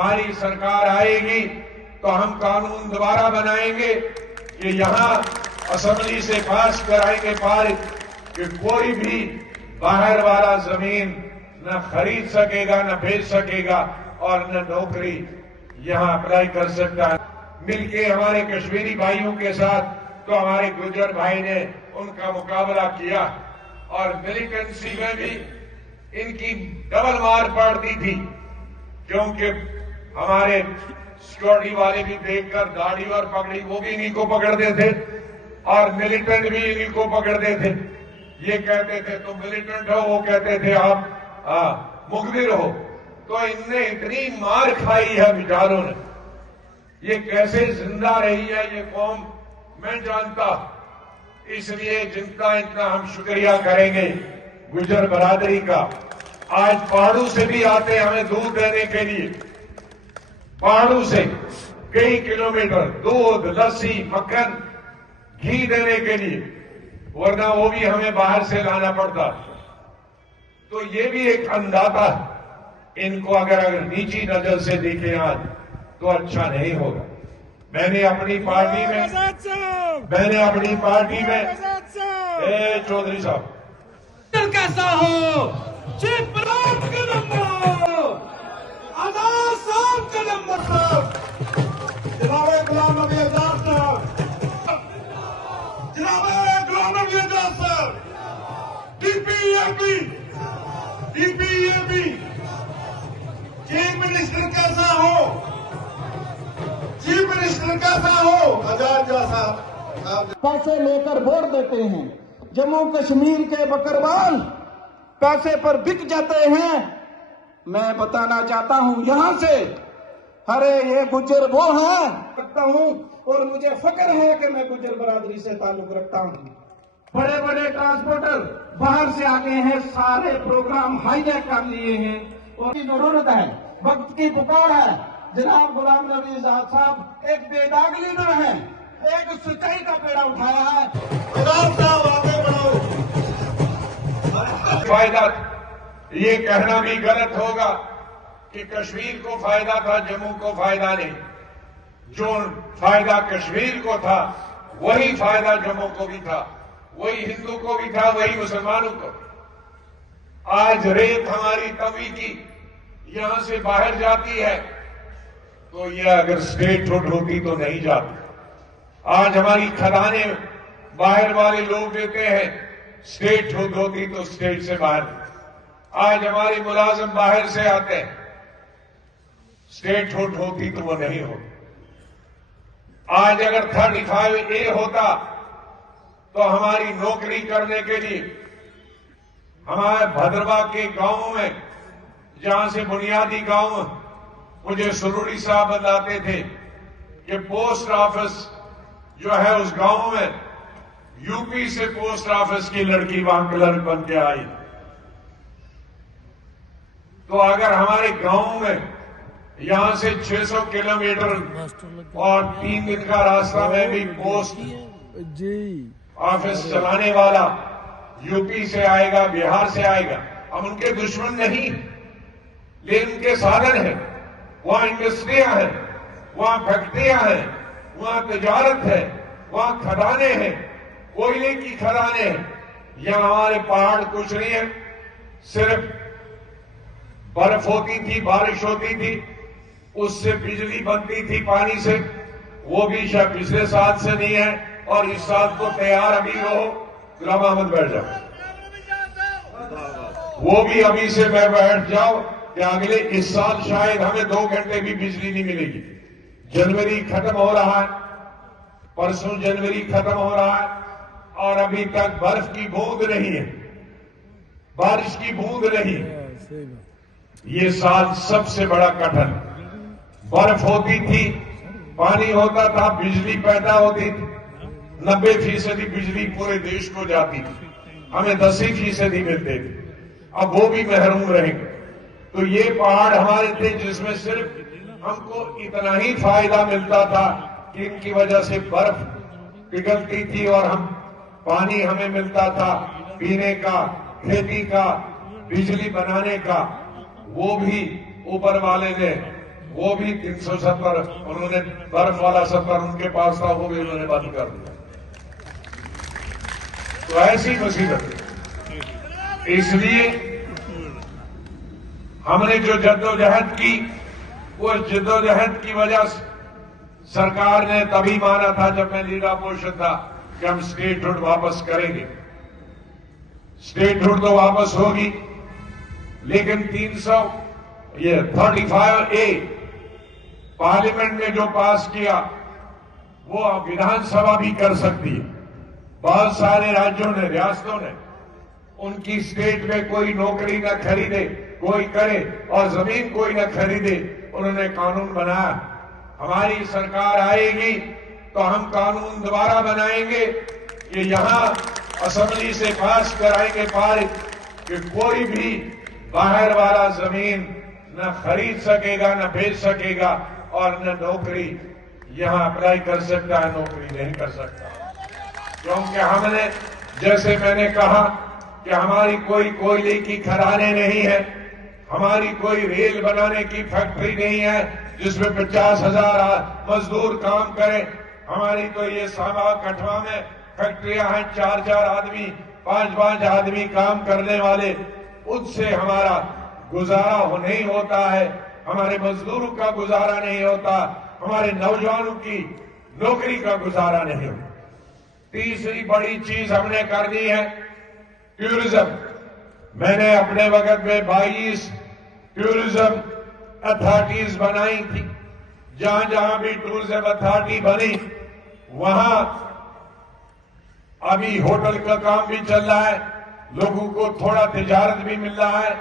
ہماری سرکار آئے گی تو ہم قانون دوبارہ بنائیں گے کہ یہاں اسمبلی سے پاس کرائیں گے پارٹ کہ کوئی بھی باہر والا زمین نہ خرید سکے گا نہ بیچ سکے گا اور نہ نوکری یہاں اپلائی کر سکتا ہے. مل کے ہمارے کشمیری بھائیوں کے ساتھ تو ہمارے گجر بھائی نے ان کا مقابلہ کیا اور ملیٹنسی میں بھی ان کی ڈبل مار پڑتی تھی کیونکہ ہمارے سیکورٹی والے بھی دیکھ کر داڑھی اور پگڑی وہ بھی انہیں کو پکڑتے تھے اور ملیٹنٹ بھی انہیں کو پکڑتے تھے. یہ کہتے تھے تم ملیٹنٹ ہو, وہ کہتے تھے آپ مخبر ہو. تو ان نے اتنی مار کھائی ہے بیچاروں نے. یہ کیسے زندہ رہی ہے یہ قوم میں جانتا. اس لیے جن کا اتنا ہم شکریہ کریں گے گجر برادری کا. آج پہاڑوں سے بھی آتے ہیں ہمیں دودھ دینے کے لیے, پہاڑوں سے کئی کلومیٹر دودھ, لسی, مکھن, گھی دینے کے لیے, ورنہ وہ بھی ہمیں باہر سے لانا پڑتا. تو یہ بھی ایک اندازہ ہے. ان کو اگر نیچی نظر سے دیکھیں آج تو اچھا نہیں ہوگا. میں نے اپنی پارٹی میں چودھری صاحب کیسا ہو چیف براؤن کا نمبر آزاد صاحب کا نمبر صاحب جناب غلام نبی آزاد صاحب جناب غلام نبی آزاد صاحب ڈی پی اے پی چیف منسٹر کیسا ہو آزاد صاحب پیسے لے کر ووٹ دیتے ہیں. جموں کشمیر کے بکروال پیسے پر بک جاتے ہیں. میں بتانا چاہتا ہوں یہاں سے, ارے یہ گجر وہ ہیں رکھتا ہوں اور مجھے فخر ہے کہ میں گجر برادری سے تعلق رکھتا ہوں. بڑے بڑے ٹرانسپورٹر باہر سے آگے ہیں, سارے پروگرام ہائی جیک کر لیے ہیں اور کی ضرورت ہے, وقت کی پکار ہے. جناب غلام نبی آزاد صاحب ایک بے داغ لیڈر ہیں, ایک سچائی کا بیڑا اٹھایا ہے. آزاد صاحب آگے بڑھو. فائدہ یہ کہنا بھی غلط ہوگا کہ کشمیر کو فائدہ تھا جموں کو فائدہ نہیں. جو فائدہ کشمیر کو تھا وہی فائدہ جموں کو بھی تھا, وہی ہندو کو بھی تھا, وہی مسلمانوں کو. آج ریت ہماری توی کی یہاں سے باہر جاتی ہے تو یہ اگر اسٹیٹ ہوڈ ہوتی تو نہیں جاتی. آج ہماری کھدانیں باہر والے لوگ دیتے ہیں, اسٹیٹ ہوڈ ہوتی تو اسٹیٹ سے باہر. آج ہمارے ملازم باہر سے آتے ہیں, اسٹیٹ ہوڈ ہوتی تو وہ نہیں ہوتی. آج اگر 35A ہوتا تو ہماری نوکری کرنے کے لیے ہمارے بھدروا کے گاؤں میں, جہاں سے بنیادی گاؤں مجھے سروڑی صاحب بتاتے تھے کہ پوسٹ آفس جو ہے اس گاؤں میں یو پی سے پوسٹ آفس کی لڑکی وہاں کلرک بن کے آئی. تو اگر ہمارے گاؤں میں یہاں سے 600 کلومیٹر اور 3 دن کا راستہ میں بھی پوسٹ آفس چلانے والا یو پی سے آئے گا, بہار سے آئے گا. ہم ان کے دشمن نہیں, لیکن ان کے سادھن ہیں. وہاں انڈسٹریاں ہیں, وہاں فیکٹریاں ہیں, وہاں تجارت ہے, وہاں کھدانیں ہیں, کوئلے کی کھدانیں ہیں. یہاں ہمارے پہاڑ کچھ نہیں ہے, صرف برف ہوتی تھی, بارش ہوتی تھی, اس سے بجلی بنتی تھی پانی سے, وہ بھی شاید پچھلے سال سے نہیں ہے. اور اس سال تو تیار ابھی رہو. غلام احمد بیٹھ جاؤ, وہ بھی ابھی سے میں بیٹھ جاؤ کہ اگلے اس سال شاید ہمیں 2 گھنٹے بھی بجلی نہیں ملے گی. جنوری ختم ہو رہا ہے, پرسوں جنوری ختم ہو رہا ہے اور ابھی تک برف کی بوند نہیں ہے, بارش کی بوند نہیں. یہ سال سب سے بڑا کٹھن. برف ہوتی تھی, پانی ہوتا تھا, بجلی پیدا ہوتی تھی, 90% بجلی پورے دیش کو جاتی تھی, ہمیں 10% ملتے تھے. اب وہ بھی محروم رہیں گے. تو یہ پہاڑ ہمارے تھے جس میں صرف ہم کو اتنا ہی فائدہ ملتا تھا کہ ان کی وجہ سے برف پگھلتی تھی اور پانی ہمیں ملتا تھا پینے کا, کھیتی کا, بجلی بنانے کا. وہ بھی اوپر والے نے وہ بھی 370 انہوں نے برف والا سفر ان کے پاس تھا وہ بھی انہوں نے بند کر دیا. تو ایسی مصیبت اس لیے ہم نے جو جدوجہد کی وہ جدوجہد کی وجہ سے سرکار نے تبھی مانا تھا جب میں لیڈر اپوزیشن تھا کہ ہم اسٹیٹ ہوڈ واپس کریں گے. اسٹیٹ ہوڈ تو واپس ہوگی لیکن 35A پارلیمنٹ نے جو پاس کیا وہ ودھان سبھا بھی کر سکتی ہے. بہت سارے راجیوں نے ریاستوں نے ان کی اسٹیٹ میں کوئی نوکری نہ خریدے کوئی کرے اور زمین کوئی نہ خریدے انہوں نے قانون بنایا. ہماری سرکار آئے گی تو ہم قانون دوبارہ بنائیں گے کہ یہاں اسمبلی سے پاس کرائیں گے پارٹ کہ کوئی بھی باہر والا زمین نہ خرید سکے گا نہ بیچ سکے گا اور نہ نوکری یہاں اپلائی کر سکتا ہے نوکری نہیں کر سکتا. کیونکہ ہم نے جیسے میں نے کہا کہ ہماری کوئی کوئلے کی کھدانیں نہیں ہے, ہماری کوئی ریل بنانے کی فیکٹری نہیں ہے جس میں 50,000 مزدور کام کریں. ہماری تو یہ سانبا کٹھوا میں فیکٹریاں ہیں 4 آدمی 5 آدمی کام کرنے والے, ان سے ہمارا گزارا نہیں ہوتا ہے, ہمارے مزدوروں کا گزارا نہیں ہوتا, ہمارے نوجوانوں کی نوکری کا گزارا نہیں ہوتا. تیسری بڑی چیز ہم نے کر دی ہے ٹورزم. میں نے اپنے وقت میں 22 ٹورزم اتھارٹیز بنائی تھی. جہاں جہاں بھی ٹورزم اتھارٹی بنی وہاں ابھی ہوٹل کا کام بھی چل رہا ہے, لوگوں کو تھوڑا تجارت بھی مل رہا ہے.